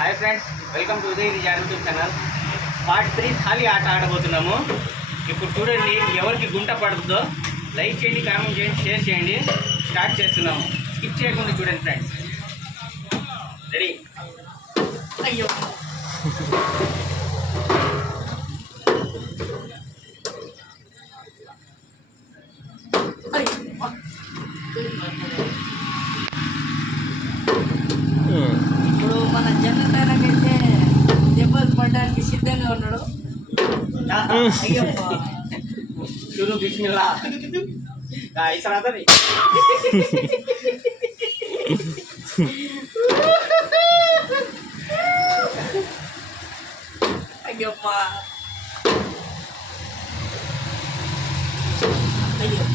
Hi friends welcome to Uday నిజా YouTube channel part three ఖాళీ ఆట ఆడబోతున్నాము. ఇప్పుడు చూడండి ఎవరికి గుంట పడుతుందో లైక్ చేయండి కామెంట్ చేయండి షేర్ చేయండి. స్టార్ట్ చేస్తున్నాము. స్కిప్ చేయకుండా చూడండి ఫ్రెండ్స్ రెడీ అయ్యో. పడడానికి సిద్ధంగా ఉన్నాడు అయ్యప్ప. शुरू बिस्मिल्लाह गाइस रहा था नहीं అయ్యప్ప అయ్యో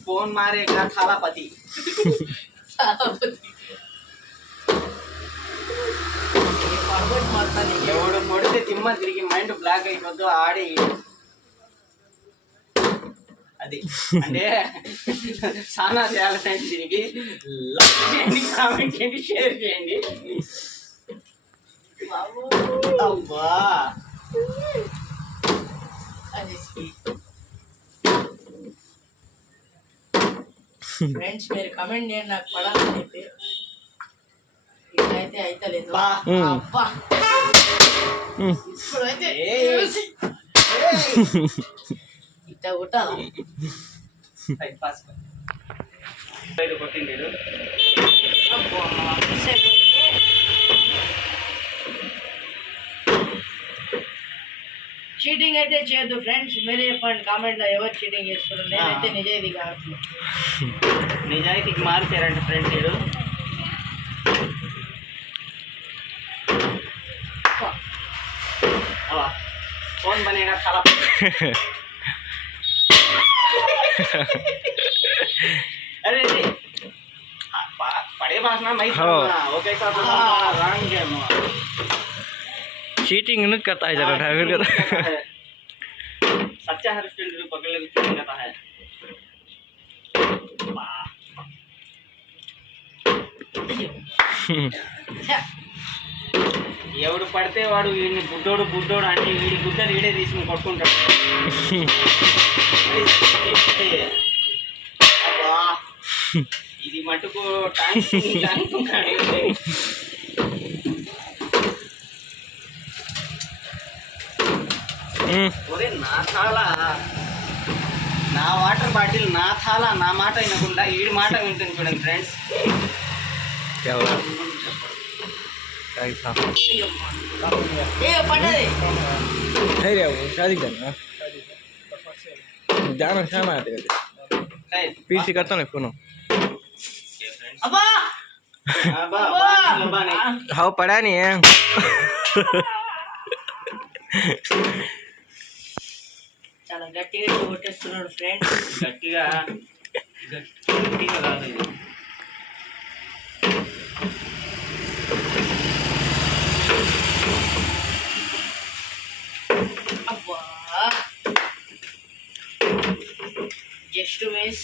फोन मारेगा थाला पति పడగొట్టి మాట్లాడి ఎవడు కొడితే తిమ్మ తిరిగి మైండ్ బ్లాక్ అయిపోద్దు ఆడి అది. అంటే చాలా చేయాలి తిరిగి లైక్ చేయండి కామెంట్ చేయండి షేర్ చేయండి. బాబు అబ్బా. అది. ఫ్రెండ్స్ మీరు కమెంట్ చేయండి నాకు పడాలని చెప్పి. ఇదైతే అయితే లేదు బా. అబ్బా. ఇప్పుడైతే. ఇట్లా కొట్టాలా? కొట్టింది చీటింగ్ అయితే చేయొద్దు ఫ్రెండ్స్ మీరే చెప్పండి కామెంట్లో ఎవరు చీటింగ్ చేస్తున్నారు? నేనైతే నిజాయితీ కావట్లేదు. నిజాయితీకి మార్చారంట ఫ్రెండ్స్ మీరు. ఫోన్ బనేగా చాలా అరే పడే భాష okay sir wrong game cheating नहीं करता है जरा ड्राइवर करता है सच्चा हरिश्चंद्र पकड़ ले चीटिंग करता है वाह। ఛ, ఎవడు పడితే వాడు వీడిని బుడ్డోడు బుడ్డోడు అంటే వీడి గుడ్డలు వీడే తీసుకుని కొట్టుకుంటాడు అబ్బా. ఇది మటుకు ట్యాంక్ ట్యాంక్ ఒరే నా థాల నా వాటర్ బాటిల్ నా థాల నా మాట వినకుండా వీడి మాట వింటుంది చూడండి ఫ్రెండ్స్ क्या हुआ क्या था ఏ పడ్డది नहीं रे वो शादी करना जाना शाम आते कहते पीछे करता ना फोन అబ్బా हाँ पढ़ा नहीं है చాలా గట్టిగా కొట్టేస్తున్నాడు ఫ్రెండ్స్ గట్టిగా. గట్టిగా కాదు. అబ్బా. జస్ట్ మిస్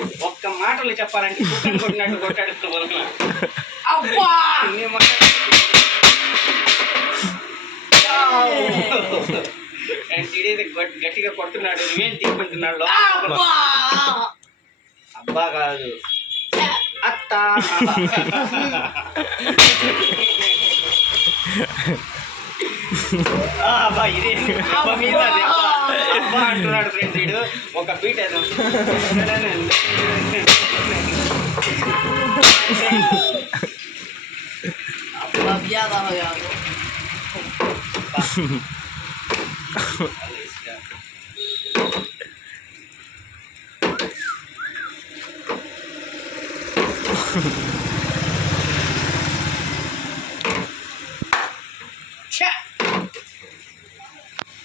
ఒక్క మాటలు చెప్పాలంటే కుక్కని కొట్టినట్టు కొట్టాడు బొలకల. అబ్బా! గట్- గట్టిగా కొడుతున్నాడు. నువ్వేం తీసుకుంటున్నాడు. అబ్బా! కాదు. అత్త. అబ్బా ఇదే. మీద అంటున్నాడు ఫ్రెండ్స్ వీడు ఒక బీట్ ఏదో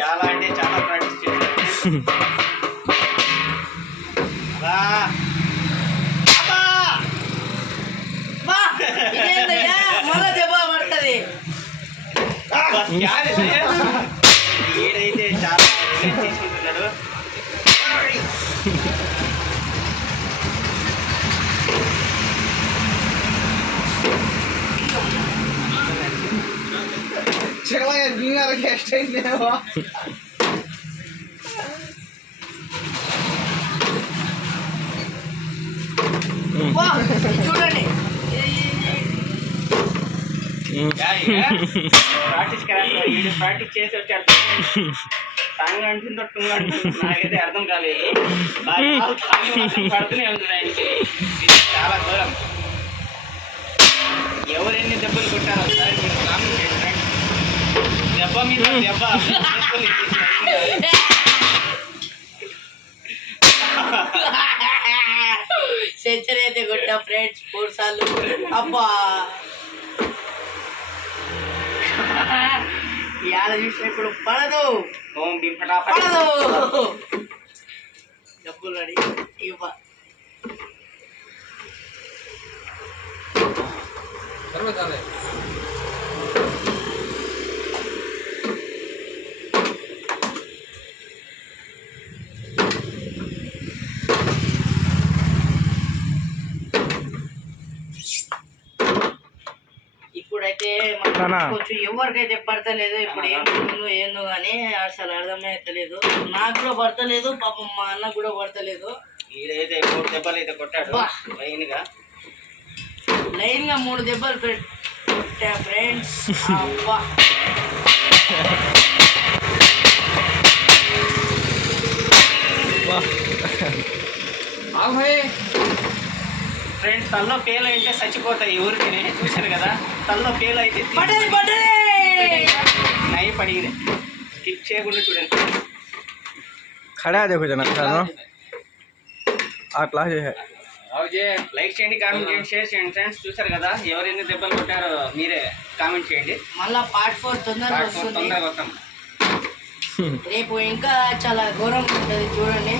చాలా అంటే చాలా ప్రాక్టీస్ ఇదేందయ్యా? మళ్ళా దెబ్బ పడుతుంది అబ్బా, క్యాన్ ఇది? వీడైతే చాలా రిలాక్స్ తీసుకుంటున్నాడు చిన్నగా దిగారు గెస్ట్ అయిందేమో చూడండి ప్రాక్టీస్ కరెక్ట్ ప్రాక్టీస్ చేసి వచ్చాడు తంగ్ అంటుందో టుంగ్ నాకైతే అర్థం కాలేదు పడుతూనే ఉంది చాలా దూరం ఎవరెన్ని దెబ్బలు కొట్టారో సార్? దెబ్బ మీద దెబ్బ సెంచరీ అయితే కొట్టా ఫ్రెండ్స్ మూడు సార్లు అబ్బా ఇవాళ చూసిన ఇప్పుడు పడదు పడదు డబ్బులు రెడీ ఇవ్వ మనకు నానా. కొంచెం ఎవరికైతే పడతలేదు ఇప్పుడు ఏం ఉందో ఏందో కానీ అసలు అర్థమైతలేదు నాకు కూడా పడతలేదు పాపం మా అన్న కూడా పడతలేదు వీడైతే మూడు దెబ్బలు అయితే కొట్టాడు బా. లైన్గా లైన్ గా మూడు దెబ్బలు పెట్టా ఫ్రెండ్స్ అబ్బా आओ भाई ఫ్రెండ్ తనలో పేలు అయితే చచ్చిపోతాయి ఊరికి. చూశాను కదా తనలో పేలు అయితే నయ్యి పడి స్కిప్ చేయకుండా చూడండి. ఖడా దేకు జనాను అట్లా లైక్ చేయండి కామెంట్ చేయండి షేర్ చేయండి ఫ్రెండ్స్. చూసారు కదా ఎవరైనా దెబ్బలు కొట్టారో మీరే కామెంట్ చేయండి. మళ్ళీ పార్ట్ ఫోర్ తొందరగా తొందరగా వస్తాం. రేపు ఇంకా చాలా ఘోరంగా ఉంటుంది చూడండి.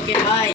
Okay bye.